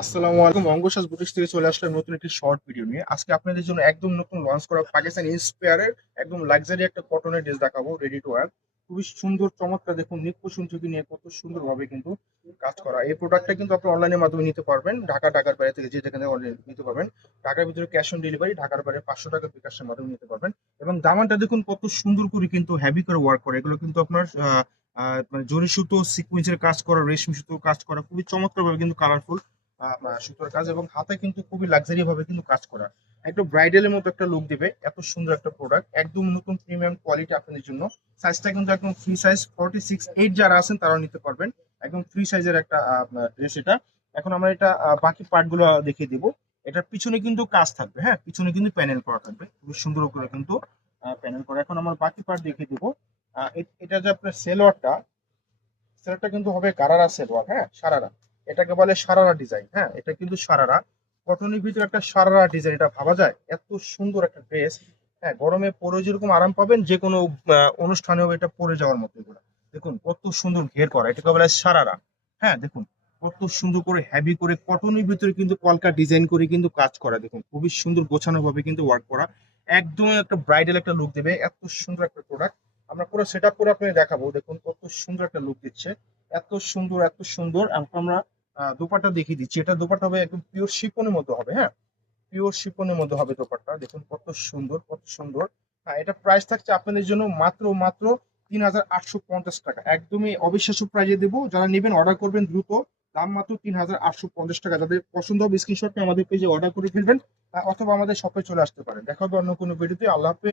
আসসালামু আলাইকুম। অঙ্গসাজ বুটিক থেকে চলে আসলাম নতুন একটি শর্ট ভিডিও নিয়ে। আজকে আপনাদের জন্য একদম নতুন লঞ্চ করা পাকিস্তান ইন্সপায়ারের একদম লাক্সারি একটা কটনের ড্রেস দেখাবো, রেডি টু ওয়্যার। খুবই সুন্দর চমৎকার, দেখুন নিক কুসুম থেকে নিয়ে কত সুন্দরভাবে কিন্তু কাজ করা। এই প্রোডাক্টটা কিন্তু আপনি অনলাইনের মাধ্যমে নিতে পারবেন, ঢাকার বাইরে থেকে যে যেখানে অনলাইন নিতে পারবেন। ঢাকার ভিতরে ক্যাশ অন ডেলিভারি, ঢাকার বাইরে 500 টাকা বিকাশের মাধ্যমে নিতে পারবেন। এবং দামানটা দেখুন কত সুন্দর করে কিন্তু হেভি করে ওয়ার্ক করে। এগুলো কিন্তু আপনার মানে জরি সুতো সিকুয়েন্সের কাজ করা, রেশমি সুতো কাজ করা, খুবই চমৎকার ভাবে কিন্তু কালারফুল সুতোর কাজ, এবং হাতে কিন্তু খুবই লাক্সারি ভাবে কিন্তু কাজ করা। একদম ব্রাইডালের মতো একটা লুক দিবে, এত সুন্দর একটা প্রোডাক্ট, একদম নতুন প্রিমিয়াম কোয়ালিটি আপনাদের জন্য। সাইজটা কিন্তু একদম ফ্রি সাইজ, 46-8 যারা আছেন তারাও নিতে পারবেন। একদম ফ্রি সাইজের একটা ড্রেস এটা। এখন আমরা এটা বাকি পার্ট গুলো দেখিয়ে দিব। এটার পিছনে কিন্তু কাজ থাকবে, হ্যাঁ, পিছনে কিন্তু প্যানেল করা থাকবে, খুবই সুন্দর করে কিন্তু প্যানেল করা। এখন আমার বাকি পার্ট দেখিয়ে দিব। এটা যে আপনার সেলোয়ারটা, সেলোয়ারটা কিন্তু হবে গারারা সেলোয়ার, হ্যাঁ, সারারা। এটাকে বলে সারারা ডিজাইন, হ্যাঁ, এটা কিন্তু সারারা কটনের ভিতরে একটা সারারা ডিজাইন। এটা ভাবা যায় এত সুন্দর একটা ড্রেস। হ্যাঁ, গরমে পরে যেরকম আরাম পাবেন, যে কোনো অনুষ্ঠানেও এটা পরে যাওয়ার মতো এগুলো। দেখুন কত সুন্দর ঘের করা, এটাকে বলে সারারা। হ্যাঁ, দেখুন কত সুন্দর করে হেভি করে কটনের ভিতরে কিন্তু কলকা ডিজাইন করে কিন্তু কাজ করা। দেখুন খুবই সুন্দর গোছানো ভাবে কিন্তু ওয়ার্ক করা, একদমই একটা ব্রাইডাল একটা লুক দেবে। এত সুন্দর একটা প্রোডাক্ট আমরা পুরো সেট আপ করে আপনাকে দেখাবো। দেখুন কত সুন্দর একটা লুক দিচ্ছে, এত সুন্দর এত সুন্দর। এখন আমরা দোপাট্টা দেখিয়ে দিচ্ছি। এটা দোপাট্টা হবে একদম পিওর শিফনের মধ্যে হবে, হ্যাঁ, পিওর শিফনের মধ্যে হবে দোপাট্টা। দেখুন কত সুন্দর কত সুন্দর। হ্যাঁ, এটা প্রাইস থাকছে আপনাদের জন্য মাত্র মাত্র 3850 টাকা। একদমই অবিশ্বাস্য প্রাইজে দেবো। যারা নেবেন অর্ডার করবেন দ্রুত, দাম মাত্র 3850 টাকা। যাদের পছন্দ হবে স্ক্রিনশট নিয়ে আমাদের পেজে অর্ডার করে ফেলবেন, অথবা আমাদের শপে চলে আসতে পারেন। দেখা হবে অন্য কোনো ভিডিওতে। আল্লাহ হাফেজ।